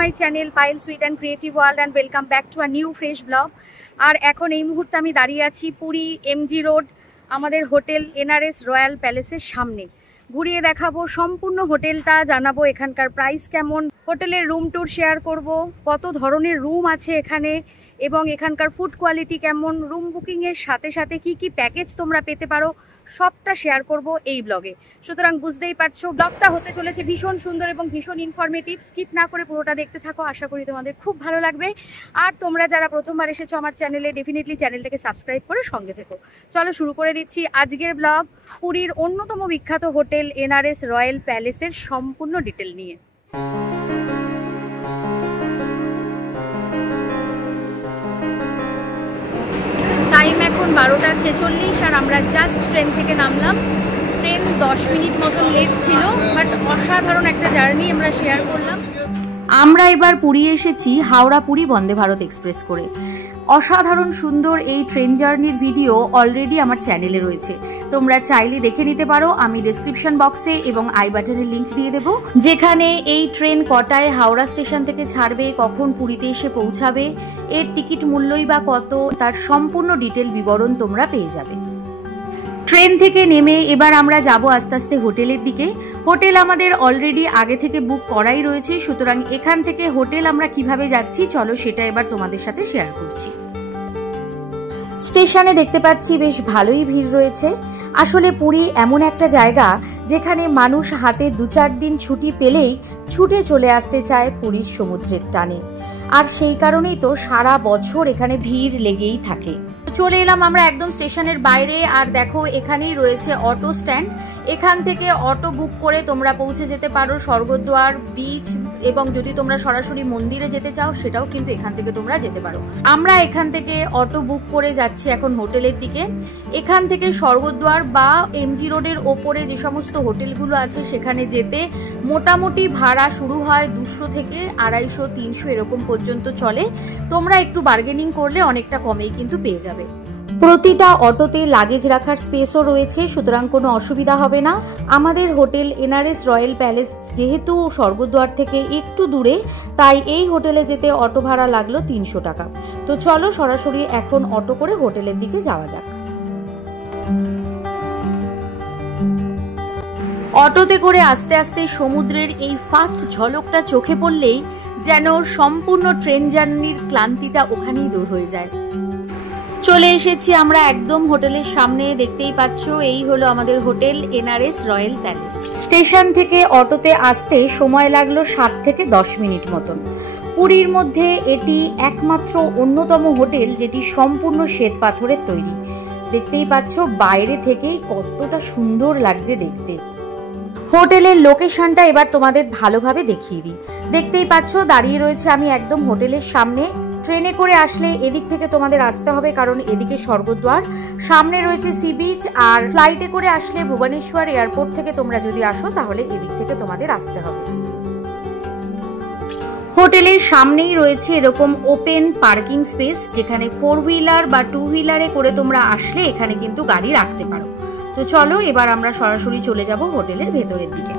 My channel Payel sweet and creative world and welcome back to a new fresh vlog. আর এখন এই মুহূর্তে আমি দাঁড়িয়ে আছি পুরী এমজি রোড আমাদের হোটেল এনআরএস রয়্যাল প্যালেসের সামনে। ঘুরিয়ে দেখাবো সম্পূর্ণ হোটেলটা, জানাবো এখানকার প্রাইস কেমন, হোটেলের রুম ট্যুর শেয়ার করব, কত ধরনের রুম আছে এখানে এবং এখানকার ফুড কোয়ালিটি কেমন, রুম বুকিংয়ের সাথে সাথে কি কি প্যাকেজ তোমরা পেতে পারো সবটা শেয়ার করব এই ব্লগে। সুতরাং বুঝতেই পারছো ব্লগটা হতে চলেছে ভীষণ সুন্দর এবং ভীষণ ইনফরমেটিভ। স্কিপ না করে পুরোটা দেখতে থাকো, আশা করি তোমাদের খুব ভালো লাগবে। আর তোমরা যারা প্রথমবার এসেছো আমার চ্যানেলে, ডেফিনেটলি চ্যানেলটাকে সাবস্ক্রাইব করে সঙ্গে থেকো। চলো শুরু করে দিচ্ছি আজকের ব্লগ পুরীর অন্যতম বিখ্যাত হোটেল এনআরএস রয়্যাল প্যালেসের সম্পূর্ণ ডিটেল নিয়ে। টাইম এখন 12:46 আর আমরা জাস্ট ট্রেন থেকে নামলাম। ট্রেন 10 মিনিট মতন লেট ছিল, বাট অসাধারণ একটা জার্নি আমরা শেয়ার করলাম। আমরা এবার পুরী এসেছি হাওড়া পুরী বন্দে ভারত এক্সপ্রেস করে। অসাধারণ সুন্দর এই ট্রেন জার্নির ভিডিও অলরেডি আমার চ্যানেলে রয়েছে, তোমরা চাইলে দেখে নিতে পারো। আমি ডেসক্রিপশন বক্সে এবং আই বাটনে লিংক দিয়ে দেবো, যেখানে এই ট্রেন কটায় হাওড়া স্টেশন থেকে ছাড়বে, কখন পুরীতে এসে পৌঁছাবে, এর টিকিট মূল্যই বা কত, তার সম্পূর্ণ ডিটেল বিবরণ তোমরা পেয়ে যাবে। ট্রেন থেকে নেমে এবার আমরা যাব আস্তে আস্তে হোটেলের দিকে। হোটেল আমাদের অলরেডি আগে থেকে বুক করাই রয়েছে, সুতরাং এখান থেকে হোটেল আমরা কিভাবে যাচ্ছি চলো সেটা এবার তোমাদের সাথে শেয়ার করছি। স্টেশনে দেখতে পাচ্ছি বেশ ভালোই ভিড় রয়েছে। আসলে পুরী এমন একটা জায়গা যেখানে মানুষ হাতে 2-4 দিন ছুটি পেলেই ছুটে চলে আসতে চায় পুরীর সমুদ্রের টানে, আর সেই কারণেই তো সারা বছর এখানে ভিড় লেগেই থাকে। চলে এলাম আমরা একদম স্টেশনের বাইরে, আর দেখো এখানেই রয়েছে অটো স্ট্যান্ড। এখান থেকে অটো বুক করে তোমরা পৌঁছে যেতে পারো স্বর্গদ্বার বিচ, এবং যদি তোমরা সরাসরি মন্দিরে যেতে চাও সেটাও কিন্তু এখান থেকে তোমরা যেতে পারো। আমরা এখান থেকে অটো বুক করে যাচ্ছি এখন হোটেলের দিকে। এখান থেকে স্বর্গদ্বার বা এমজি রোডের ওপরে যে সমস্ত হোটেলগুলো আছে সেখানে যেতে মোটামুটি ভাড়া শুরু হয় 200 থেকে 250-300 এরকম পর্যন্ত চলে। তোমরা একটু বার্গেনিং করলে অনেকটা কমেই কিন্তু পেয়ে যাবে। প্রতিটা অটোতে লাগেজ রাখার স্পেসও রয়েছে, সুতরাং কোনো অসুবিধা হবে না। আমাদের হোটেল এনআরএস রয়্যাল প্যালেস যেহেতু স্বর্গদ্বার থেকে একটু দূরে, তাই এই হোটেলে যেতে অটো ভাড়া লাগলো 300 টাকা। তো চলো সরাসরি এখন অটো করে হোটেলের দিকে যাওয়া যাক। অটোতে করে আস্তে আস্তে সমুদ্রের এই ফার্স্ট ঝলকটা চোখে পড়লেই যেন সম্পূর্ণ ট্রেন জার্নির ক্লান্তিটা ওখানেই দূর হয়ে যায়। চলে এসেছি আমরা একদম হোটেলের সামনে, দেখতেই পাচ্ছ এই হলো আমাদের hotel NRS royal palace. Station থেকে অটোতে আসতে সময় লাগলো 7 থেকে 10 মিনিট মতন। পুরীর মধ্যে এটি একমাত্র অন্যতম হোটেল যেটি সম্পূর্ণ শ্বেত পাথরের তৈরি। দেখতেই পাচ্ছ বাইরে থেকেই কতটা সুন্দর লাগছে দেখতে। হোটেলের লোকেশনটা এবার তোমাদের ভালোভাবে দেখিয়ে দিই। দেখতেই পাচ্ছ দাঁড়িয়ে রয়েছে আমি একদম হোটেলের সামনে। ট্রেনে করে আসলে এদিক থেকে তোমাদের আসতে হবে, কারণ এদিকে স্বর্গদ্বার, সামনে রয়েছে সি বিচ। আর ফ্লাইটে করে আসলে ভুবনেশ্বর এয়ারপোর্ট থেকে তোমরা যদি আসো তাহলে এদিক থেকে তোমাদের আসতে হবে। হোটেলের সামনেই রয়েছে এরকম ওপেন পার্কিং স্পেস, যেখানে 4 হুইলার বা 2 হুইলারে করে তোমরা আসলে এখানে কিন্তু গাড়ি রাখতে পারো। তো চলো এবার আমরা সরাসরি চলে যাব হোটেলের ভেতরের দিকে।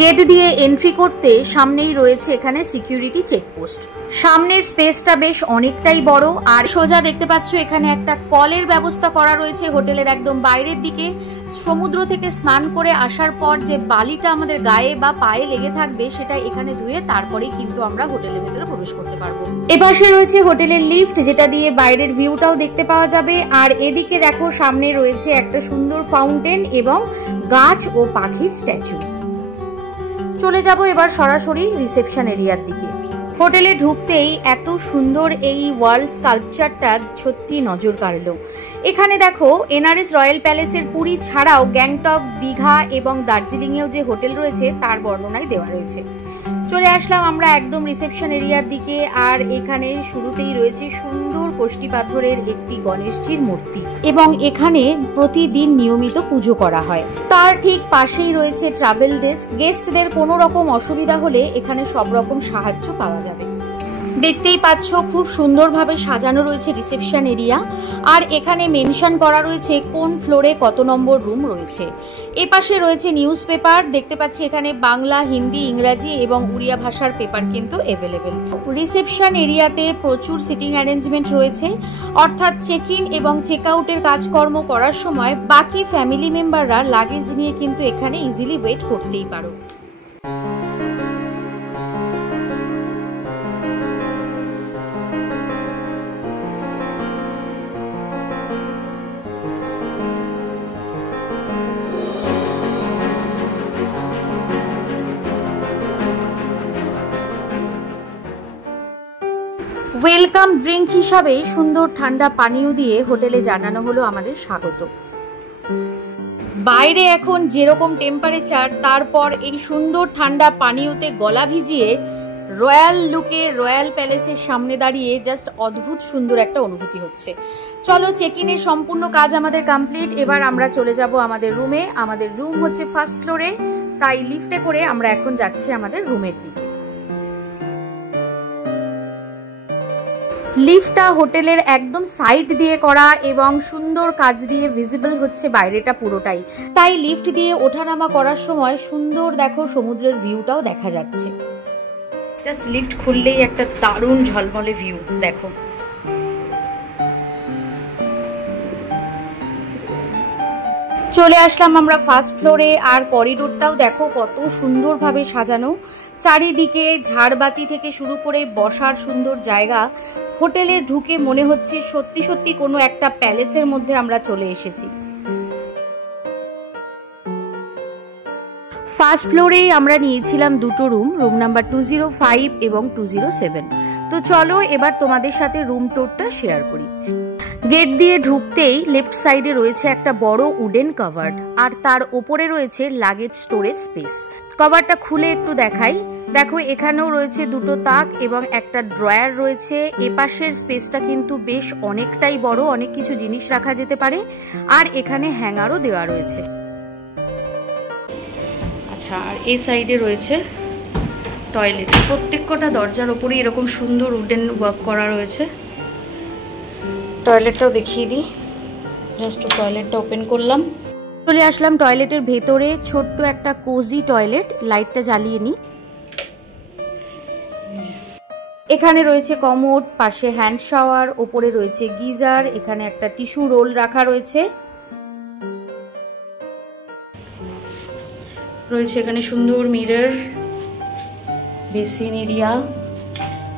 গেট দিয়ে এন্ট্রি করতে সামনেই রয়েছে এখানে সিকিউরিটি চেকপোস্ট। সামনের স্পেসটা বেশ অনেকটাই বড়, আর সোজা দেখতে পাচ্ছ এখানে একটা কলের ব্যবস্থা করা রয়েছে হোটেলের একদম বাইরের দিকে। সমুদ্র থেকে স্নান করে আসার পর যে বালিটা আমাদের গায়ে বা পায়ে লেগে থাকবে সেটা এখানে ধুয়ে তারপরেই কিন্তু আমরা হোটেলের ভেতরে প্রবেশ করতে পারবো। এপাশে রয়েছে হোটেলের লিফট, যেটা দিয়ে বাইরের ভিউটাও দেখতে পাওয়া যাবে। আর এদিকে দেখো সামনে রয়েছে একটা সুন্দর ফাউন্টেন এবং গাছ ও পাখির স্ট্যাচু। চলে যাব এবার সরাসরি রিসেপশন এরিয়ার দিকে। হোটেলে ঢুকতেই এত সুন্দর এই ওয়াল স্কাল্পচারটা সত্যি নজর কাড়লো। এখানে দেখো এনআরএস রয়্যাল প্যালেসের পুরী ছাড়াও গ্যাংটক, দীঘা এবং দার্জিলিংয়েও যে হোটেল রয়েছে তার বর্ণনাই দেওয়া রয়েছে। চলে আসলাম আমরা একদম রিসেপশন এরিয়ার দিকে, আর এখানে শুরুতেই রয়েছে সুন্দর কষ্টি পাথরের একটি গণেশজির মূর্তি, এবং এখানে প্রতিদিন নিয়মিত পুজো করা হয়। তার ঠিক পাশেই রয়েছে ট্রাভেল ডেস্ক। গেস্টদের কোনো রকম অসুবিধা হলে এখানে সব রকম সাহায্য পাওয়া যাবে। দেখতেই পাচ্ছ খুব সুন্দরভাবে সাজানো রয়েছে রিসেপশন এরিয়া, আর এখানে মেনশন করা রয়েছে কোন ফ্লোরে কত নম্বর রুম রয়েছে। এপাশে রয়েছে নিউজ পেপার, দেখতে পাচ্ছি এখানে বাংলা, হিন্দি, ইংরাজি এবং উড়িয়া ভাষার পেপার কিন্তু অ্যাভেলেবেল। রিসেপশন এরিয়াতে প্রচুর সিটিং অ্যারেঞ্জমেন্ট রয়েছে, অর্থাৎ চেক ইন এবং চেক আউটের কাজকর্ম করার সময় বাকি ফ্যামিলি মেম্বাররা লাগেজ নিয়ে কিন্তু এখানে ইজিলি ওয়েট করতেই পারো। ওয়েলকাম ড্রিঙ্ক হিসাবে সুন্দর ঠান্ডা পানীয় দিয়ে হোটেলে জানানো হলো আমাদের স্বাগত। বাইরে এখন যেরকম টেম্পারেচার, তারপর এই সুন্দর ঠান্ডা পানীয়তে গলা ভিজিয়ে রয়্যাল লুকে রয়্যাল প্যালেসের সামনে দাঁড়িয়ে জাস্ট অদ্ভুত সুন্দর একটা অনুভূতি হচ্ছে। চলো, চেক ইনের সম্পূর্ণ কাজ আমাদের কমপ্লিট। এবার আমরা চলে যাব আমাদের রুমে। আমাদের রুম হচ্ছে ফার্স্ট ফ্লোরে, তাই লিফটে করে আমরা এখন যাচ্ছি আমাদের রুমের দিকে। লিফটটা হোটেলের একদম সাইড দিয়ে করা এবং সুন্দর কাজ দিয়ে ভিজিবল হচ্ছে বাইরেটা পুরোটাই, তাই লিফট দিয়ে ওঠানামা করার সময় সুন্দর দেখো সমুদ্রের ভিউটাও দেখা যাচ্ছে। জাস্ট লিফট খুললেই একটা দারুণ ঝলমলে ভিউ দেখো। চলে আসলাম আমরা ফার্স্ট ফ্লোরে, আর করিডোরটাও দেখো কত সুন্দরভাবে সাজানো। চারিদিকে ঝাড়বাতি থেকে শুরু করে বসার সুন্দর জায়গা। হোটেলে ঢুকে মনে হচ্ছে সত্যি সত্যি কোনো একটা প্যালেসের মধ্যে আমরা চলে এসেছি। ফার্স্ট ফ্লোরেই আমরা নিয়েছিলাম দুটো রুম, রুম নাম্বার 205 এবং 207। তো চলো এবার তোমাদের সাথে রুম টোরটা শেয়ার করি। গেট দিয়ে ঢুকতেই লেফট সাইডে রয়েছে একটা বড় উডেন কভার্ড, আর তার ওপরে রয়েছে লাগেজ স্টোরেজ স্পেস। কভারটা খুলে একটু দেখাই, দেখো এখানেও রয়েছে দুটো তাক এবং একটা ড্রয়ার রয়েছে। এপাশের স্পেসটা কিন্তু বেশ অনেকটাই বড়, অনেক কিছু জিনিস রাখা যেতে পারে, আর এখানে হ্যাঙ্গারও দেওয়া রয়েছে। আচ্ছা, আর এই সাইডে রয়েছে টয়লেট। প্রত্যেকটা দরজার ওপরে এরকম সুন্দর উডেন ওয়ার্ক করা রয়েছে। টয়লেটটাও দেখিয়ে দিই, জাস্ট টয়লেটটা ওপেন করলাম, চলে আসলাম টয়লেটের ভেতরে। ছোট্ট একটা কোজি টয়লেট, লাইটটা জ্বালিয়ে নিই। এখানে রয়েছে কমোড, পাশে হ্যান্ড শাওয়ার, ওপরে রয়েছে গিজার, এখানে একটা টিস্যু রোল রাখা রয়েছে। রয়েছে এখানে সুন্দর মিরর, বেসিন এরিয়া।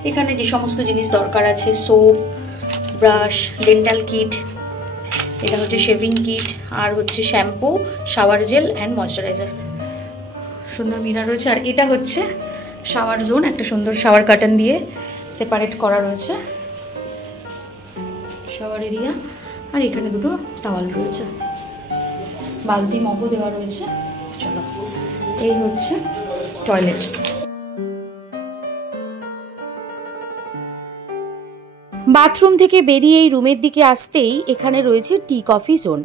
এখানে যে সমস্ত জিনিস দরকার আছে, সোপ, ব্রাশ, ডেন্টাল কিট, এটা হচ্ছে শেভিং কিট, আর হচ্ছে shampoo, shower gel and moisturiser. সুন্দর মিরর রয়েছে, আর এটা হচ্ছে শাওয়ার জোন, একটা সুন্দর শাওয়ার কার্টেন দিয়ে সেপারেট করা রয়েছে শাওয়ার এরিয়া। আর এখানে দুটো টাওয়াল রয়েছে, বালতি মগও দেওয়া রয়েছে। চলো, এই হচ্ছে টয়লেট। বাথরুম থেকে বেরিয়ে এই রুমের দিকে আসতেই এখানে রয়েছে টি কফি জোন।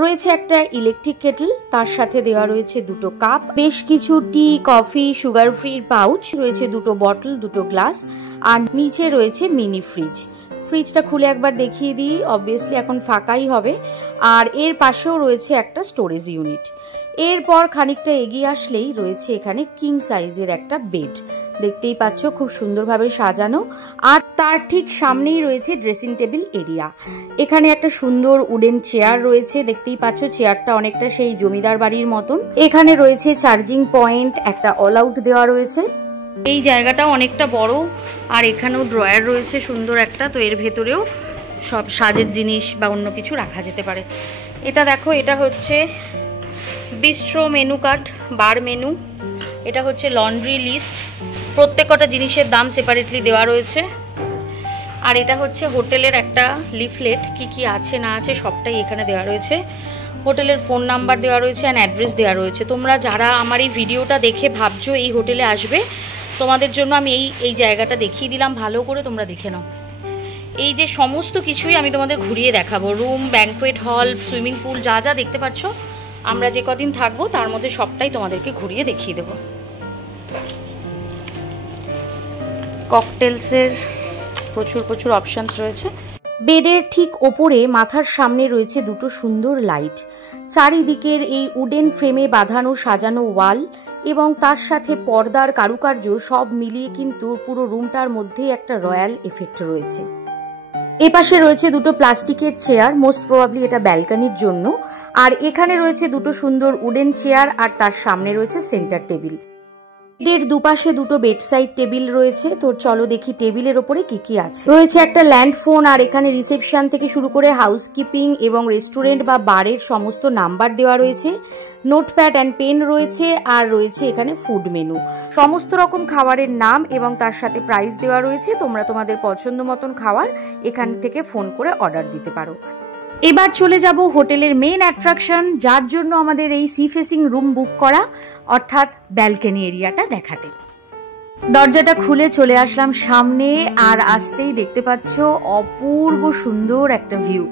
রয়েছে একটা ইলেকট্রিক কেটল, তার সাথে দেওয়া রয়েছে দুটো কাপ, বেশ কিছু টি, কফি, সুগার ফ্রি পাউচ, রয়েছে দুটো বটল, দুটো গ্লাস, আর নিচে রয়েছে মিনি ফ্রিজ। ফ্রিজটা খুলে একবার দেখিয়ে দিই, অবভিয়াসলি এখন ফাঁকাই হবে। আর এর পাশেও রয়েছে একটা স্টোরেজ ইউনিট। এরপর খানিকটা এগিয়ে আসলেই রয়েছে এখানে কিং সাইজের একটা বেড, দেখতেই পাচ্ছ খুব সুন্দরভাবে সাজানো। আর তার ঠিক সামনেই রয়েছে ড্রেসিং টেবিল এরিয়া। এখানে একটা সুন্দর উডেন চেয়ার রয়েছে, দেখতেই পাচ্ছ চেয়ারটা অনেকটা সেই জমিদার বাড়ির মতন। এখানে রয়েছে চার্জিং পয়েন্ট, একটা অল আউট দেওয়া রয়েছে। এই জায়গাটাও অনেকটা বড়, আর এখানেও ড্রয়ার রয়েছে সুন্দর একটা, তো এর ভেতরেও সব সাজের জিনিস বা অন্য কিছু রাখা যেতে পারে। এটা দেখো, এটা হচ্ছে bistro menu card, bar menu. এটা হচ্ছে লন্ড্রি লিস্ট, প্রত্যেকটা জিনিসের দাম সেপারেটলি দেওয়া রয়েছে। আর এটা হচ্ছে হোটেলের একটা লিফলেট, কি কি আছে না আছে সবটাই এখানে দেওয়া রয়েছে। হোটেলের ফোন নাম্বার দেওয়া রয়েছে অ্যান্ড অ্যাড্রেস দেওয়া রয়েছে। তোমরা যারা আমার এই ভিডিওটা দেখে ভাবছো এই হোটেলে আসবে, তোমাদের জন্য আমি এই জায়গাটা দেখিয়ে দিলাম, ভালো করে তোমরা দেখে নাও। এই যে সমস্ত কিছুই আমি তোমাদের ঘুরিয়ে দেখাবো, room, banquet hall, swimming pool, যা যা দেখতে পাচ্ছ আমরা যে কদিন থাকবো তার মধ্যে সবটাই তোমাদেরকে ঘুরিয়ে দেখিয়ে দেবো। ককটেলসের প্রচুর প্রচুর অপশানস রয়েছে। বেডের ঠিক ওপরে মাথার সামনে রয়েছে দুটো সুন্দর লাইট, চারিদিকের এই উডেন ফ্রেমে বাঁধানো সাজানো ওয়াল এবং তার সাথে পর্দার কারুকার্য সব মিলিয়ে কিন্তু পুরো রুমটার মধ্যে একটা রয়্যাল এফেক্ট রয়েছে। এপাশে রয়েছে দুটো প্লাস্টিকের চেয়ার, মোস্ট প্রবাবলি এটা ব্যালকনির জন্য। আর এখানে রয়েছে দুটো সুন্দর উডেন চেয়ার আর তার সামনে রয়েছে সেন্টার টেবিল। বেডের দুপাশে দুটো বেডসাইড টেবিল রয়েছে। তো চলো দেখি টেবিলের ওপরে কি কি আছে। রয়েছে একটা ল্যান্ড ফোন, আর এখানে রিসেপশন থেকে শুরু করে হাউসকিপিং এবং রেস্টুরেন্ট বা বারের সমস্ত নাম্বার দেওয়া রয়েছে। নোটপ্যাড অ্যান্ড পেন রয়েছে, আর রয়েছে এখানে ফুড মেনু, সমস্ত রকম খাবারের নাম এবং তার সাথে প্রাইস দেওয়া রয়েছে। তোমরা তোমাদের পছন্দ মতন খাবার এখান থেকে ফোন করে অর্ডার দিতে পারো। এবার চলে যাব হোটেলের মেন অ্যাট্রাকশন, যার জন্য আমাদের এই সি ফেসিং রুম বুক করা, অর্থাৎ ব্যালকনি এরিয়াটা দেখাতে। দরজাটা খুলে চলে আসলাম সামনে, আর আসতেই দেখতে পাচ্ছ অপূর্ব সুন্দর একটা ভিউ।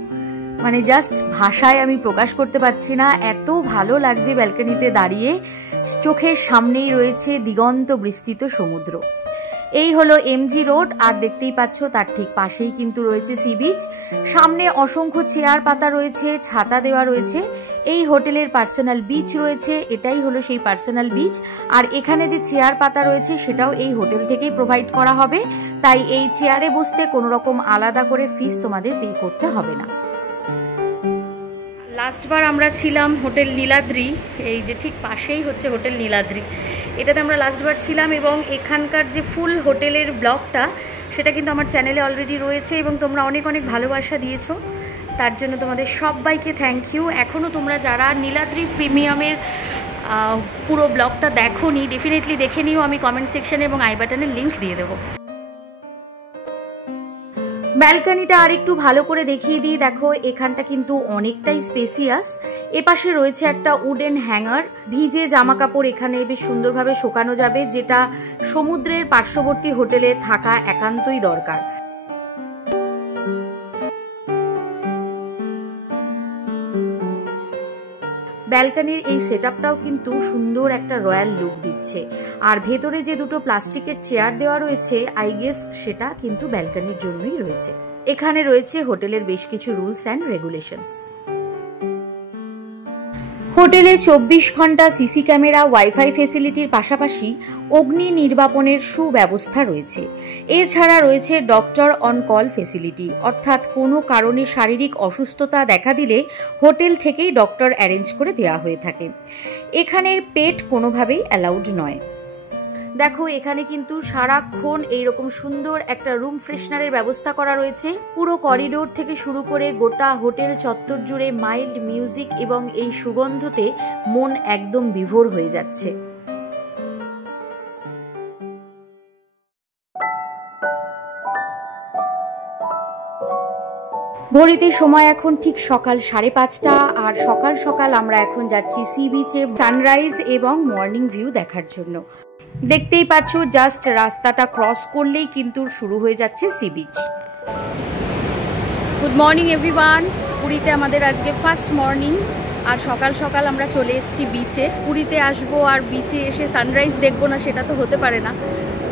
মানে জাস্ট ভাষায় আমি প্রকাশ করতে পারছি না, এত ভালো লাগছে ব্যালকনিতে দাঁড়িয়ে। চোখের সামনেই রয়েছে দিগন্ত বিস্তৃত সমুদ্র। এই হলো এমজি রোড, আর দেখতেই পাচ্ছ তার ঠিক পাশেই কিন্তু রয়েছে সি বিচ। সামনে অসংখ্য চেয়ার পাতা রয়েছে, ছাতা দেওয়া রয়েছে। এই হোটেলের পার্সোনাল বিচ রয়েছে, এটাই হলো সেই পার্সোনাল বিচ। আর এখানে যে চেয়ার পাতা রয়েছে সেটাও এই হোটেল থেকেই প্রোভাইড করা হবে, তাই এই চেয়ারে বসতে কোনো রকম আলাদা করে ফিস তোমাদের পে করতে হবে না। লাস্টবার আমরা ছিলাম হোটেল নীলাদ্রি, এই যে ঠিক পাশেই হচ্ছে হোটেল নীলাদ্রি, এটাতে আমরা লাস্টবার ছিলাম। এবং এখানকার যে ফুল হোটেলের ব্লগটা সেটা কিন্তু আমার চ্যানেলে অলরেডি রয়েছে এবং তোমরা অনেক অনেক ভালোবাসা দিয়েছো, তার জন্য তোমাদের সবাইকে থ্যাংক ইউ। এখনও তোমরা যারা নীলাদ্রি প্রিমিয়ামের পুরো ব্লগটা দেখোনি, ডেফিনেটলি দেখে নিও, আমি কমেন্ট সেকশনে এবং আই বাটনে লিঙ্ক দিয়ে দেবো। ব্যালকনিটা আর একটু ভালো করে দেখিয়ে দিই। দেখো এখানটা কিন্তু অনেকটাই স্পেসিয়াস। এপাশে রয়েছে একটা উডেন হ্যাঙ্গার, ভিজে জামা কাপড় এখানে বেশ সুন্দরভাবে শোকানো যাবে, যেটা সমুদ্রের পার্শ্ববর্তী হোটেলে থাকা একান্তই দরকার। ব্যালকনির এই সেটআপটাও কিন্তু সুন্দর একটা রয়্যাল লুক দিচ্ছে। আর ভেতরে যে দুটো প্লাস্টিকের চেয়ার দেওয়া রয়েছে, আই গেস সেটা কিন্তু ব্যালকনির জন্যই রয়েছে। এখানে রয়েছে হোটেলের বেশ কিছু রুলস অ্যান্ড রেগুলেশনস। হোটেলে 24 ঘন্টা সিসি ক্যামেরা, ওয়াইফাই ফেসিলিটির পাশাপাশি অগ্নি নির্বাপনের সুব্যবস্থা রয়েছে। এছাড়া রয়েছে ডক্টর অন কল ফেসিলিটি, অর্থাৎ কোনো কারণে শারীরিক অসুস্থতা দেখা দিলে হোটেল থেকেই ডক্টর অ্যারেঞ্জ করে দেওয়া হয়ে থাকে। এখানে পেট কোনোভাবেই অ্যালাউড নয়। দেখো এখানে কিন্তু সারাক্ষণ এইরকম সুন্দর একটা রুম ফ্রেশনারের ব্যবস্থা করা রয়েছে। পুরো করিডোর থেকে শুরু করে গোটা হোটেল চত্বর জুড়ে মাইল্ড মিউজিক এবং এই সুগন্ধতে মন একদম বিভোর হয়ে যাচ্ছে। ঘড়িতে সময় এখন ঠিক সকাল 5:30, আর সকাল সকাল আমরা এখন যাচ্ছি সি বিচে সানরাইজ এবং মর্নিং ভিউ দেখার জন্য। দেখতেই পাচ্ছ জাস্ট রাস্তাটা ক্রস করলেই কিন্তু শুরু হয়ে যাচ্ছে sea beach. Good morning everyone. পুরীতে আমাদের আজকে ফার্স্ট মর্নিং, আর সকাল সকাল আমরা চলে এসেছি বিচে। পুরীতে আসবো আর বিচে এসে সানরাইজ দেখবো না, সেটা তো হতে পারে না।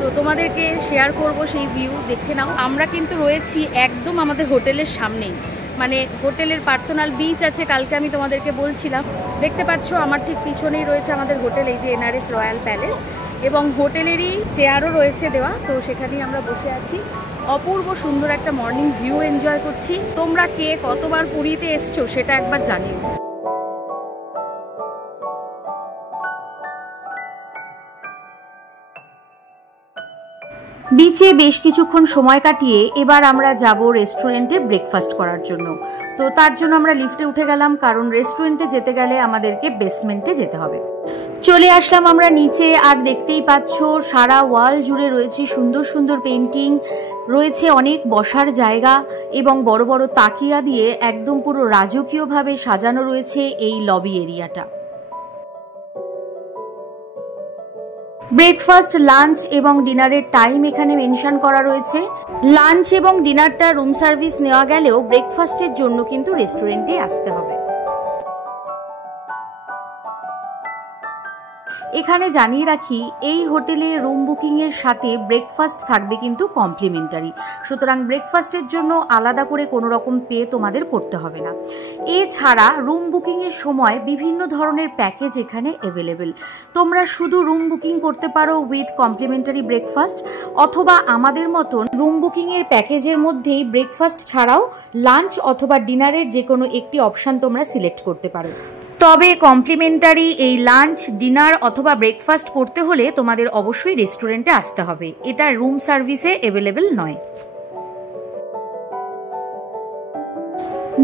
তো তোমাদেরকে শেয়ার করব সেই ভিউ, দেখে নাও। আমরা কিন্তু রয়েছি একদম আমাদের হোটেলের সামনেই, মানে হোটেলের পার্সোনাল বিচ আছে, কালকে আমি তোমাদেরকে বলছিলাম। দেখতে পাচ্ছ আমার ঠিক পিছনেই রয়েছে আমাদের হোটেল, এই যে এনআরএস রয়্যাল প্যালেস, এবং হোটেলেরই চেয়ারও রয়েছে দেওয়া, তো সেখানেই আমরা বসে আছি। অপূর্ব সুন্দর একটা মর্নিং ভিউ এনজয় করছি। তোমরা কে কতবার পুরীতে এসছো সেটা একবার জানিও। বিচে বেশ কিছুক্ষণ সময় কাটিয়ে এবার আমরা যাব রেস্টুরেন্টে ব্রেকফাস্ট করার জন্য। তো তার জন্য আমরা লিফটে উঠে গেলাম, কারণ রেস্টুরেন্টে যেতে গেলে আমাদেরকে বেসমেন্টে যেতে হবে। চলে আসলাম আমরা নিচে, আর দেখতেই পাচ্ছ সারা ওয়াল জুড়ে রয়েছে সুন্দর সুন্দর পেন্টিং, রয়েছে অনেক বসার জায়গা এবং বড় বড় তাকিয়া দিয়ে একদম পুরো রাজকীয়ভাবে সাজানো রয়েছে এই লবি এরিয়াটা। ব্রেকফাস্ট, লাঞ্চ এবং ডিনারের টাইম এখানে মেনশন করা রয়েছে। লাঞ্চ এবং ডিনারটা রুম সার্ভিস নেওয়া গেলেও ব্রেকফাস্টের জন্য কিন্তু রেস্টুরেন্টে আসতে হবে। এখানে জানিয়ে রাখি, এই হোটেলে রুম বুকিংয়ের সাথে ব্রেকফাস্ট থাকবে কিন্তু কমপ্লিমেন্টারি, সুতরাং ব্রেকফাস্টের জন্য আলাদা করে কোনো রকম পে তোমাদের করতে হবে না। এছাড়া রুম বুকিংয়ের সময় বিভিন্ন ধরনের প্যাকেজ এখানে অ্যাভেলেবেল। তোমরা শুধু রুম বুকিং করতে পারো উইথ কমপ্লিমেন্টারি ব্রেকফাস্ট, অথবা আমাদের মতন রুম বুকিংয়ের প্যাকেজের মধ্যেই ব্রেকফাস্ট ছাড়াও লাঞ্চ অথবা ডিনারের যে কোনো একটি অপশান তোমরা সিলেক্ট করতে পারো। তবে কমপ্লিমেন্টারি এই লাঞ্চ, ডিনার অথবা ব্রেকফাস্ট করতে হলে তোমাদের অবশ্যই রেস্টুরেন্টে আসতে হবে, এটা রুম সার্ভিসে অ্যাভেলেবেল নয়।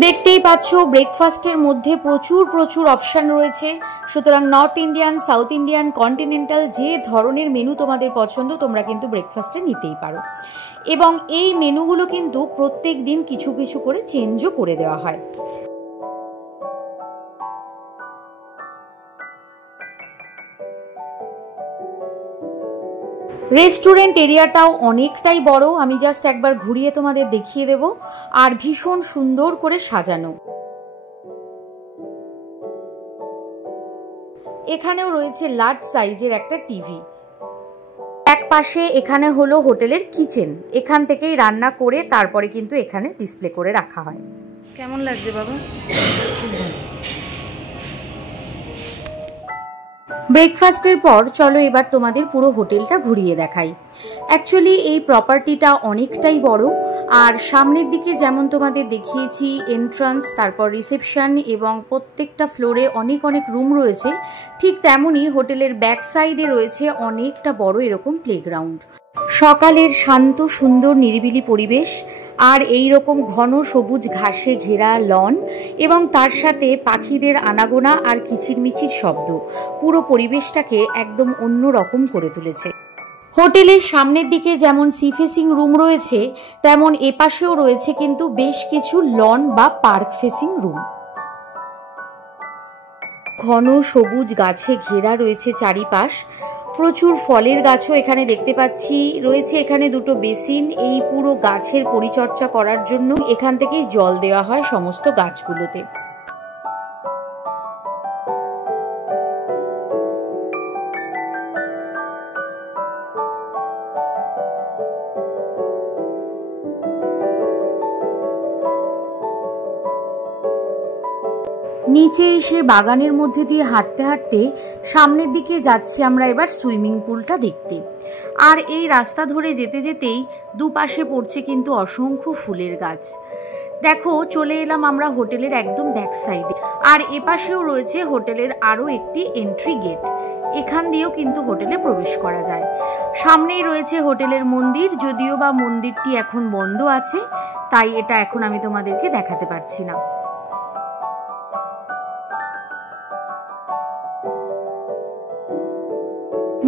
দেখতেই পাচ্ছ ব্রেকফাস্টের মধ্যে প্রচুর অপশান রয়েছে, সুতরাং north Indian, south Indian, continental যে ধরনের মেনু তোমাদের পছন্দ তোমরা কিন্তু ব্রেকফাস্টে নিতেই পারো। এবং এই মেনুগুলো কিন্তু প্রত্যেক দিন কিছু কিছু করে চেঞ্জও করে দেওয়া হয়। রেস্টুরেন্ট এরিয়াটাও অনেকটাই বড়, আমি জাস্ট একবার ঘুরিয়ে তোমাদের দেখিয়ে দেব। আর ভীষণ সুন্দর করে সাজানো। এখানেও রয়েছে লার্জ সাইজের একটা টিভি। এক পাশে এখানে হলো হোটেলের কিচেন, এখান থেকেই রান্না করে তারপরে কিন্তু এখানে ডিসপ্লে করে রাখা হয়। কেমন লাগছে বাবা? ব্রেকফাস্টের পর চলো এবার তোমাদের পুরো হোটেলটা ঘুরিয়ে দেখাই। অ্যাকচুয়ালি এই প্রপার্টিটা অনেকটাই বড়, আর সামনের দিকে যেমন তোমাদের দেখিয়েছি এন্ট্রান্স, তারপর রিসেপশন এবং প্রত্যেকটা ফ্লোরে অনেক রুম রয়েছে, ঠিক তেমনই হোটেলের ব্যাক সাইডে রয়েছে অনেকটা বড় এরকম প্লেগ্রাউন্ড। সকালের শান্ত সুন্দর নিরিবিলি পরিবেশ, আর এই রকম ঘন সবুজ ঘাসে ঘেরা লন এবং তার সাথে পাখিদের আনাগোনা আর কিচিরমিচির শব্দ পুরো পরিবেশটাকে একদম অন্য রকম করে তুলেছে। হোটেলের সামনের দিকে যেমন সি ফেসিং রুম রয়েছে, তেমন এপাশেও রয়েছে কিন্তু বেশ কিছু লন বা পার্ক ফেসিং রুম। ঘন সবুজ গাছে ঘেরা রয়েছে চারিপাশ, প্রচুর ফলের গাছও এখানে দেখতে পাচ্ছি। রয়েছে এখানে দুটো বেসিন, এই পুরো গাছের পরিচর্যা করার জন্য এখান থেকেই জল দেওয়া হয় সমস্ত গাছগুলোতে। নিচে এসে বাগানের মধ্যে দিয়ে হাঁটতে হাঁটতে সামনের দিকে যাচ্ছি আমরা এবার সুইমিং পুলটা দেখতে। আর এই রাস্তা ধরে যেতে যেতেই দুপাশে পড়ছে কিন্তু অসংখ্য ফুলের গাছ। দেখো চলে এলাম আমরা হোটেলের একদম ব্যাক সাইডে, আর এপাশেও রয়েছে হোটেলের আরও একটি এন্ট্রি গেট, এখান দিয়েও কিন্তু হোটেলে প্রবেশ করা যায়। সামনেই রয়েছে হোটেলের মন্দির, যদিও বা মন্দিরটি এখন বন্ধ আছে, তাই এটা এখন আমি তোমাদেরকে দেখাতে পারছি না।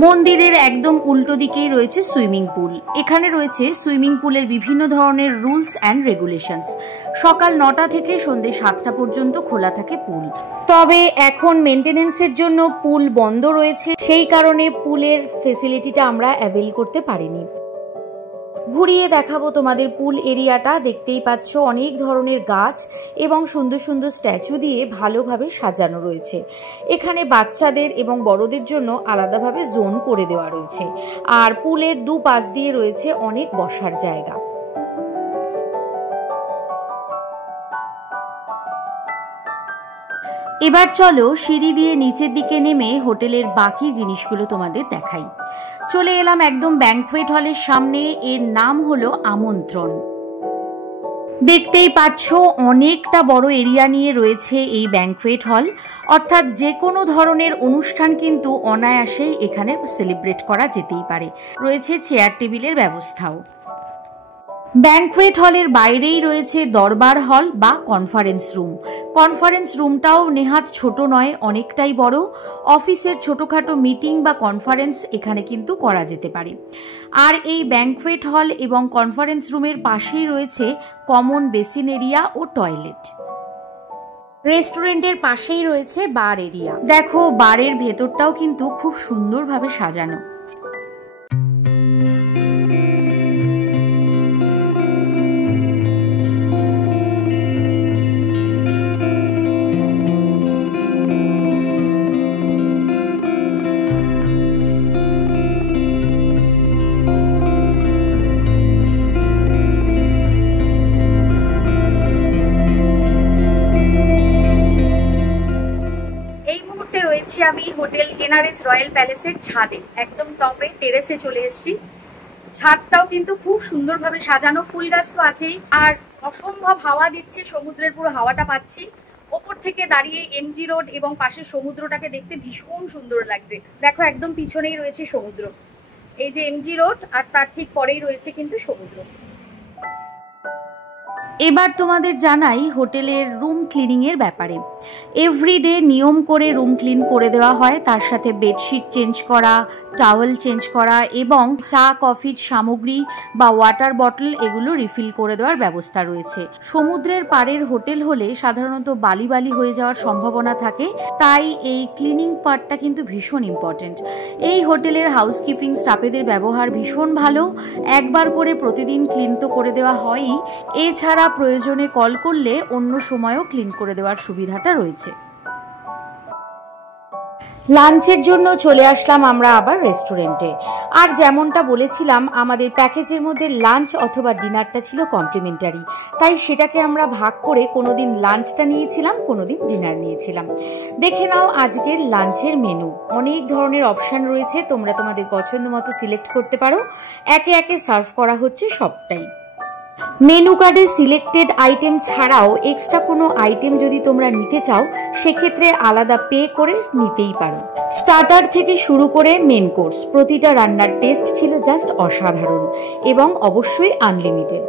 মন্দিরের একদম উল্টো দিকেই রয়েছে সুইমিং পুল। এখানে রয়েছে সুইমিং পুলের বিভিন্ন ধরনের রুলস অ্যান্ড রেগুলেশনস। সকাল 9টা থেকে সন্ধ্যে 7টা পর্যন্ত খোলা থাকে পুল, তবে এখন মেনটেনেন্সের জন্য পুল বন্ধ রয়েছে, সেই কারণে পুলের ফেসিলিটিটা আমরা অ্যাভেল করতে পারিনি। ঘুরিয়ে দেখাবো তোমাদের পুল এরিয়াটা। দেখতেই পাচ্ছ অনেক ধরনের গাছ এবং সুন্দর সুন্দর স্ট্যাচু দিয়ে ভালোভাবে সাজানো রয়েছে। এখানে বাচ্চাদের এবং বড়দের জন্য আলাদাভাবে জোন করে দেওয়া রয়েছে, আর পুলের দুপাশ দিয়ে রয়েছে অনেক বসার জায়গা। এবার চলো সিঁড়ি দিয়ে নিচের দিকে নেমে হোটেলের বাকি জিনিসগুলো তোমাদের দেখাই। চলে এলাম একদম ব্যাংকুয়েট হলের সামনে, এর নাম হলো আমন্ত্রণ। দেখতেই পাচ্ছ অনেকটা বড় এরিয়া নিয়ে রয়েছে এই ব্যাংকুয়েট হল, অর্থাৎ যে কোনো ধরনের অনুষ্ঠান কিন্তু অনায়াসেই এখানে সেলিব্রেট করা যেতেই পারে। রয়েছে চেয়ার টেবিলের ব্যবস্থাও। ব্যাংকুয়েট হলের বাইরেই রয়েছে দরবার হল বা কনফারেন্স রুম। কনফারেন্স রুমটাও নেহাত ছোট নয়, অনেকটাই বড়। অফিসের ছোটোখাটো মিটিং বা কনফারেন্স এখানে কিন্তু করা যেতে পারে। আর এই ব্যাংকুয়েট হল এবং কনফারেন্স রুমের পাশেই রয়েছে কমন বেসিন এরিয়া ও টয়লেট। রেস্টুরেন্টের পাশেই রয়েছে বার এরিয়া। দেখো বারের ভেতরটাও কিন্তু খুব সুন্দরভাবে সাজানো। আমি হোটেল এনআরএস রয়্যাল প্যালেসের ছাদে, একদম টপে টেরেসে চলে এসেছি। ছাদটাও কিন্তু খুব সুন্দরভাবে সাজানো, ফুল গাছ তো আছেই, আর অসম্ভব হাওয়া দিচ্ছে, সমুদ্রের পুরো হাওয়াটা পাচ্ছি। ওপর থেকে দাঁড়িয়ে এমজি রোড এবং পাশের সমুদ্রটাকে দেখতে ভীষণ সুন্দর লাগছে। দেখো একদম পিছনেই রয়েছে সমুদ্র, এই যে এমজি রোড, আর তার ঠিক পরেই রয়েছে কিন্তু সমুদ্র। এবার তোমাদের জানাই হোটেলের রুম ক্লিনিংয়ের ব্যাপারে। এভরিডে নিয়ম করে রুম ক্লিন করে দেওয়া হয়, তার সাথে বেডশিট চেঞ্জ করা, টাওয়েল চেঞ্জ করা এবং চা কফির সামগ্রী বা ওয়াটার বটল এগুলো রিফিল করে দেওয়ার ব্যবস্থা রয়েছে। সমুদ্রের পাড়ের হোটেল হলে সাধারণত বালি বালি হয়ে যাওয়ার সম্ভাবনা থাকে, তাই এই ক্লিনিং পার্টটা কিন্তু ভীষণ ইম্পর্টেন্ট। এই হোটেলের হাউসকিপিং স্টাফেদের ব্যবহার ভীষণ ভালো, একবার করে প্রতিদিন ক্লিন তো করে দেওয়া হয়ই, এছাড়া প্রয়োজনে কল করলে অন্য সময়ও ক্লিন করে দেওয়ার সুবিধাটা রয়েছে। লাঞ্চের জন্য চলে আসলাম আমরা আবার রেস্টুরেন্টে। আর যেমনটা বলেছিলাম, আমাদের প্যাকেজের মধ্যে লাঞ্চ অথবা ডিনারটা ছিল কমপ্লিমেন্টারি, তাই সেটাকে আমরা ভাগ করে কোনোদিন লাঞ্চটা নিয়েছিলাম, কোনোদিন ডিনার নিয়েছিলাম। দেখে নাও আজকের লাঞ্চের মেনু, অনেক ধরনের অপশান রয়েছে, তোমরা তোমাদের পছন্দ মতো সিলেক্ট করতে পারো। একে একে সার্ভ করা হচ্ছে সবটাই। মেনু কার্ডে সিলেক্টেড আইটেম ছাড়াও এক্সট্রা কোনো আইটেম যদি তোমরা নিতে চাও সেক্ষেত্রে আলাদা পে করে নিতেই পারো। স্টার্টার থেকে শুরু করে মেন কোর্স, প্রতিটা রান্নার টেস্ট ছিল জাস্ট অসাধারণ এবং অবশ্যই আনলিমিটেড।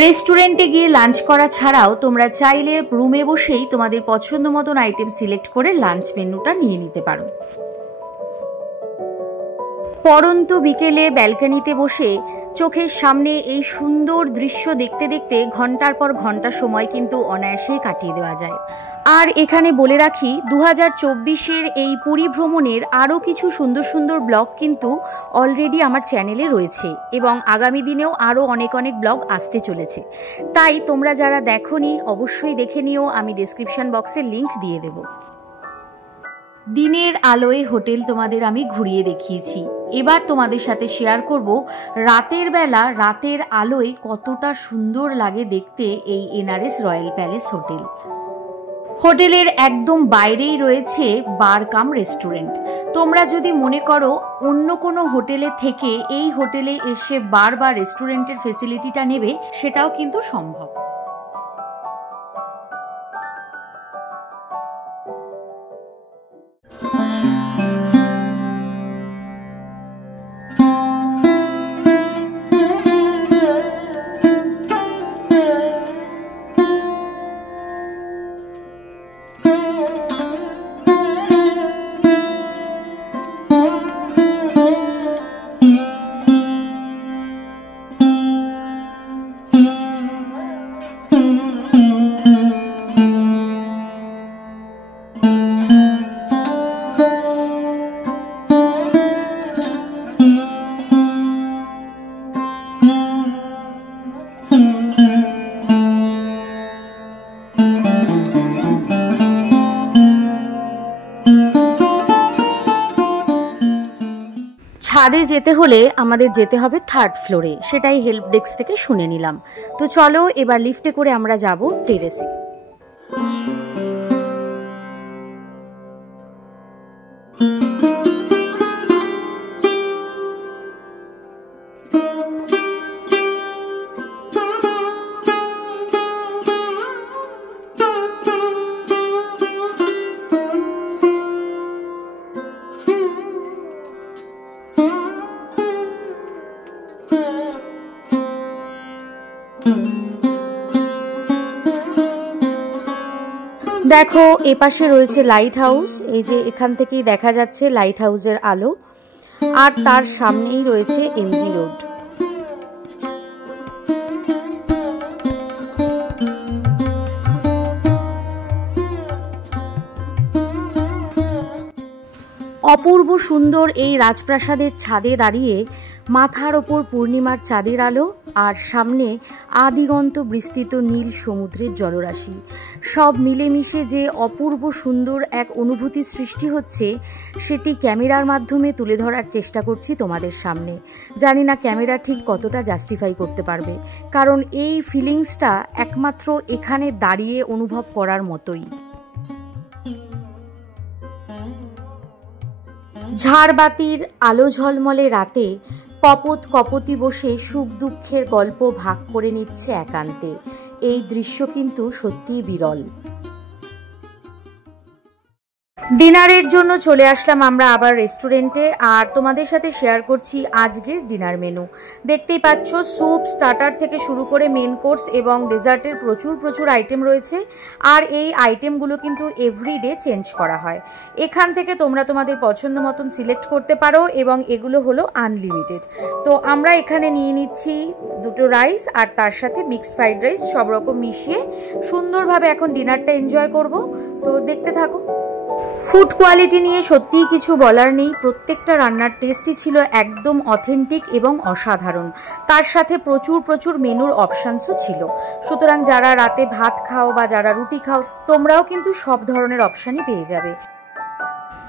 রেস্টুরেন্টে গিয়ে লাঞ্চ করা ছাড়াও তোমরা চাইলে রুমে বসেই তোমাদের পছন্দ মতন আইটেম সিলেক্ট করে লাঞ্চ মেনুটা নিয়ে নিতে পারো। পরন্ত বিকেলে ব্যালকনিতে বসে চোখের সামনে এই সুন্দর দৃশ্য দেখতে দেখতে ঘন্টার পর ঘন্টা সময় কিন্তু অনায়াসেই কাটিয়ে দেওয়া যায়। আর এখানে বলে রাখি, 2024-এর এই পুরী ভ্রমণের আরও কিছু সুন্দর সুন্দর ব্লগ কিন্তু অলরেডি আমার চ্যানেলে রয়েছে এবং আগামী দিনেও আরও অনেক অনেক ব্লগ আসতে চলেছে, তাই তোমরা যারা দেখোনি অবশ্যই দেখে নিও, আমি ডেসক্রিপশন বক্সে লিংক দিয়ে দেব। দিনের আলোয় হোটেল তোমাদের আমি ঘুরিয়ে দেখিয়েছি, এবার তোমাদের সাথে শেয়ার করব রাতের বেলা রাতের আলোয় কতটা সুন্দর লাগে দেখতে এই এনআরএস রয়্যাল প্যালেস হোটেল। হোটেলের একদম বাইরেই রয়েছে বার কাম রেস্টুরেন্ট। তোমরা যদি মনে করো অন্য কোনো হোটেলে থেকে এই হোটেলে এসে বার বা রেস্টুরেন্টের ফেসিলিটিটা নেবে, সেটাও কিন্তু সম্ভব। ছাদে যেতে হলে আমাদের যেতে হবে 3rd ফ্লোরে, সেটাই হেল্প ডেস্ক থেকে শুনে নিলাম। তো চলো এবার লিফটে করে আমরা যাব টেরেসে। দেখো এপাশে রয়েছে লাইট হাউস, এই যে এখান থেকেই দেখা যাচ্ছে লাইট হাউসের আলো, আর তার সামনেই রয়েছে এমজি রোড। অপূর্ব সুন্দর এই রাজপ্রাসাদের ছাদে দাঁড়িয়ে মাথার ওপর পূর্ণিমার চাঁদের আলো আর সামনে আদিগন্ত বিস্তৃত নীল সমুদ্রের জলরাশি, সব মিলেমিশে যে অপূর্ব সুন্দর এক অনুভূতি সৃষ্টি হচ্ছে সেটি ক্যামেরার মাধ্যমে তুলে ধরার চেষ্টা করছি তোমাদের সামনে। জানি না ক্যামেরা ঠিক কতটা জাস্টিফাই করতে পারবে, কারণ এই ফিলিংসটা একমাত্র এখানে দাঁড়িয়ে অনুভব করার মতোই। ঝাড়বাতির আলো ঝলমলে রাতে কপত কপতি বসে সুখ দুঃখের গল্প ভাগ করে নিচ্ছে একান্তে। এই দৃশ্য কিন্তু সত্যিই বিরল। ডিনারের জন্য চলে আসলাম আমরা আবার রেস্টুরেন্টে, আর তোমাদের সাথে শেয়ার করছি আজকের ডিনার মেনু। দেখতেই পাচ্ছ স্যুপ, স্টার্টার থেকে শুরু করে মেন কোর্স এবং ডেজার্টের প্রচুর আইটেম রয়েছে। আর এই আইটেমগুলো কিন্তু এভরিডে চেঞ্জ করা হয়। এখান থেকে তোমরা তোমাদের পছন্দ মতন সিলেক্ট করতে পারো এবং এগুলো হলো আনলিমিটেড। তো আমরা এখানে নিয়ে নিচ্ছি 2টো রাইস আর তার সাথে মিক্সড ফ্রাইড রাইস, সব রকম মিশিয়ে সুন্দরভাবে এখন ডিনারটা এনজয় করব। তো দেখতে থাকো। ফুড কোয়ালিটি নিয়ে সত্যিই কিছু বলার নেই। প্রত্যেকটা রান্নার টেস্টই ছিল একদম অথেন্টিক এবং অসাধারণ। তার সাথে প্রচুর মেনুর অপশানসও ছিল। সুতরাং যারা রাতে ভাত খাও বা যারা রুটি খাও, তোমরাও কিন্তু সব ধরনের অপশানই পেয়ে যাবে।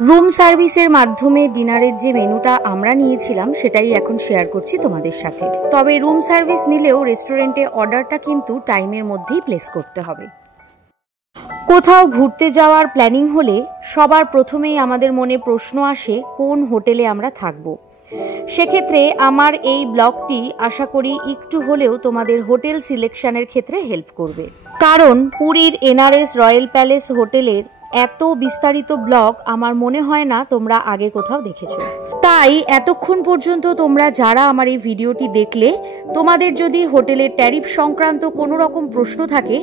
রুম সার্ভিসের মাধ্যমে ডিনারের যে মেনুটা আমরা নিয়েছিলাম সেটাই এখন শেয়ার করছি তোমাদের সাথে। তবে রুম সার্ভিস নিলেও রেস্টুরেন্টে অর্ডারটা কিন্তু টাইমের মধ্যেই প্লেস করতে হবে। কোথাও ঘুরতে যাওয়ার প্ল্যানিং হলে সবার প্রথমেই আমাদের মনে প্রশ্ন আসে কোন হোটেলে আমরা থাকব। সেক্ষেত্রে আমার এই ব্লগটি আশা করি একটু হলেও তোমাদের হোটেল সিলেকশনের ক্ষেত্রে হেল্প করবে, কারণ পুরীর এনআরএস রয়্যাল প্যালেস হোটেলের এত বিস্তারিত ব্লগ আমার মনে হয় না তোমরা আগে কোথাও দেখেছো। তাই এতক্ষণ পর্যন্ত তোমরা যারা আমার এই ভিডিওটি দেখলে, তোমাদের যদি হোটেলের ট্যারিফ সংক্রান্ত কোনো রকম প্রশ্ন থাকে,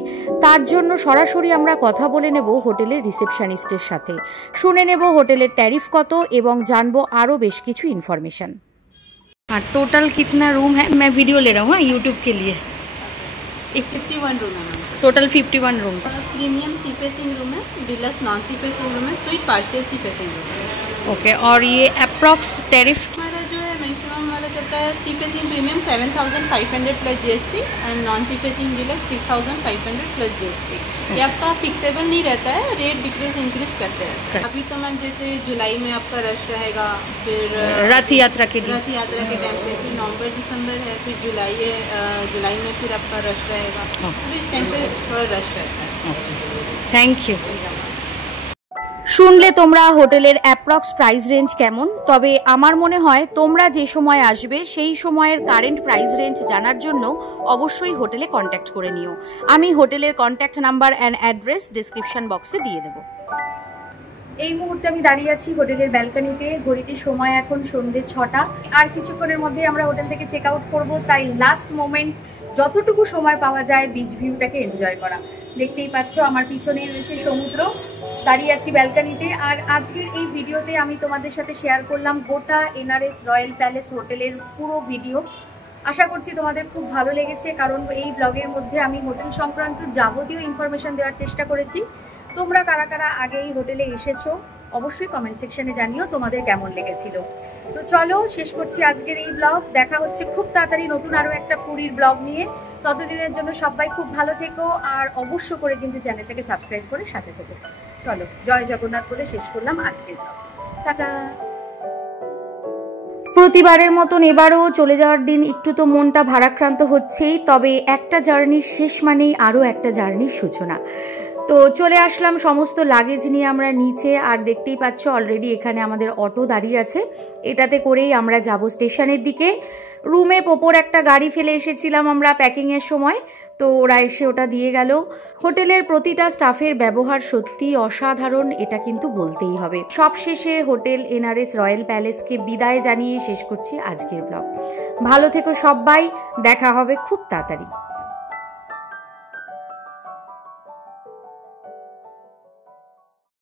তার জন্য সরাসরি আমরা কথা বলে নেব হোটেলের রিসেপশনিস্টের সাথে, শুনে নেব হোটেলের ট্যারিফ কত এবং জানবো আরও বেশ কিছু ইনফরমেশন। আর টোটাল कितना रूम है? मैं वीडियो ले रहा हूँ यूट्यूब के लिए। 51 रूम है। Total 51 rooms. Premium sea facing room है, deluxe non sea facing room है, suite partial sea facing room है। ओके, और ये अप्रॉक्स टैरिफ हमारा जो है मैक्सिमम वाला चलता है sea facing premium 7,500 plus GST and non sea facing deluxe 6,500 plus GST. ये आपका फिक्सेबल नहीं रहता है, रेट डिक्रीज इंक्रीज करते रहते हैं। अभी तो मैम जैसे जुलाई में आपका रश रहेगा, फिर रथ यात्रा के टाइम पे, फिर नवंबर दिसंबर है, फिर जुलाई में फिर आपका रश रहेगा, तो इस टाइम पे थोड़ा रश रहता है। Thank you. শুনলে তোমরা হোটেলের অ্যাপ্রক্স প্রাইস রেঞ্জ কেমন, তবে আমার মনে হয় তোমরা যে সময় আসবে সেই সময়ের কারেন্ট প্রাইস রেঞ্জ জানার জন্য অবশ্যই হোটেলে কন্ট্যাক্ট করে নিও। আমি হোটেলের contact number and address description বক্সে দিয়ে দেবো। এই মুহূর্তে আমি দাঁড়িয়ে আছি হোটেলের ব্যালকনিতে। ঘড়িতে সময় এখন সন্ধ্যে 6টা। আর কিছুক্ষণের মধ্যে আমরা হোটেল থেকে চেক আউট করবো। তাই লাস্ট মোমেন্ট যতটুকু সময় পাওয়া যায় বিচ ভিউটাকে এনজয় করা। দেখতেই পাচ্ছ আমার পিছনেই রয়েছে সমুদ্র, দাঁড়িয়ে আছি ব্যালকনিতে। আর আজকের এই ভিডিওতে আমি তোমাদের সাথে শেয়ার করলাম গোটা এনআরএস রয়্যাল প্যালেস হোটেলের পুরো ভিডিও। আশা করছি তোমাদের খুব ভালো লেগেছে, কারণ এই ব্লগের মধ্যে আমি হোটেল সংক্রান্ত যাবতীয় ইনফরমেশন দেওয়ার চেষ্টা করেছি। তোমরা কারা কারা আগে এই হোটেলে এসেছো অবশ্যই কমেন্ট সেকশনে জানিও তোমাদের কেমন লেগেছিল। তো চলো শেষ করছি আজকের এই ব্লগ। দেখা হচ্ছে খুব তাড়াতাড়ি নতুন আরও একটা পুরীর ব্লগ নিয়ে। ততদিনের জন্য সবাই খুব ভালো থেকো, আর অবশ্য করে কিন্তু চ্যানেলটাকে সাবস্ক্রাইব করে সাথে থেকো। চলো, জয় জগন্নাথ বলে শেষ করলাম আজকের ব্লগ। টাটা। প্রতিবারের মতন এবারও চলে যাওয়ার দিন একটু তো মনটা ভারাক্রান্ত হচ্ছেই, তবে একটা জার্নির শেষ মানেই আরও একটা জার্নির সূচনা। তো চলে আসলাম সমস্ত লাগেজ নিয়ে আমরা নিচে, আর দেখতেই পাচ্ছ অলরেডি এখানে আমাদের অটো দাঁড়িয়ে আছে। এটাতে করেই আমরা যাব স্টেশনের দিকে। রুমে পোপোর একটা গাড়ি ফেলে এসেছিলাম আমরা প্যাকিংয়ের সময়, তো ওরা এসে ওটা দিয়ে গেল। হোটেলের প্রতিটা স্টাফের ব্যবহার সত্যি অসাধারণ, এটা কিন্তু বলতেই হবে। সবশেষে হোটেল এনআরএস রয়্যাল প্যালেসকে বিদায় জানিয়ে শেষ করছি আজকের ব্লগ। ভালো থেকো সবাই, দেখা হবে খুব তাড়াতাড়ি।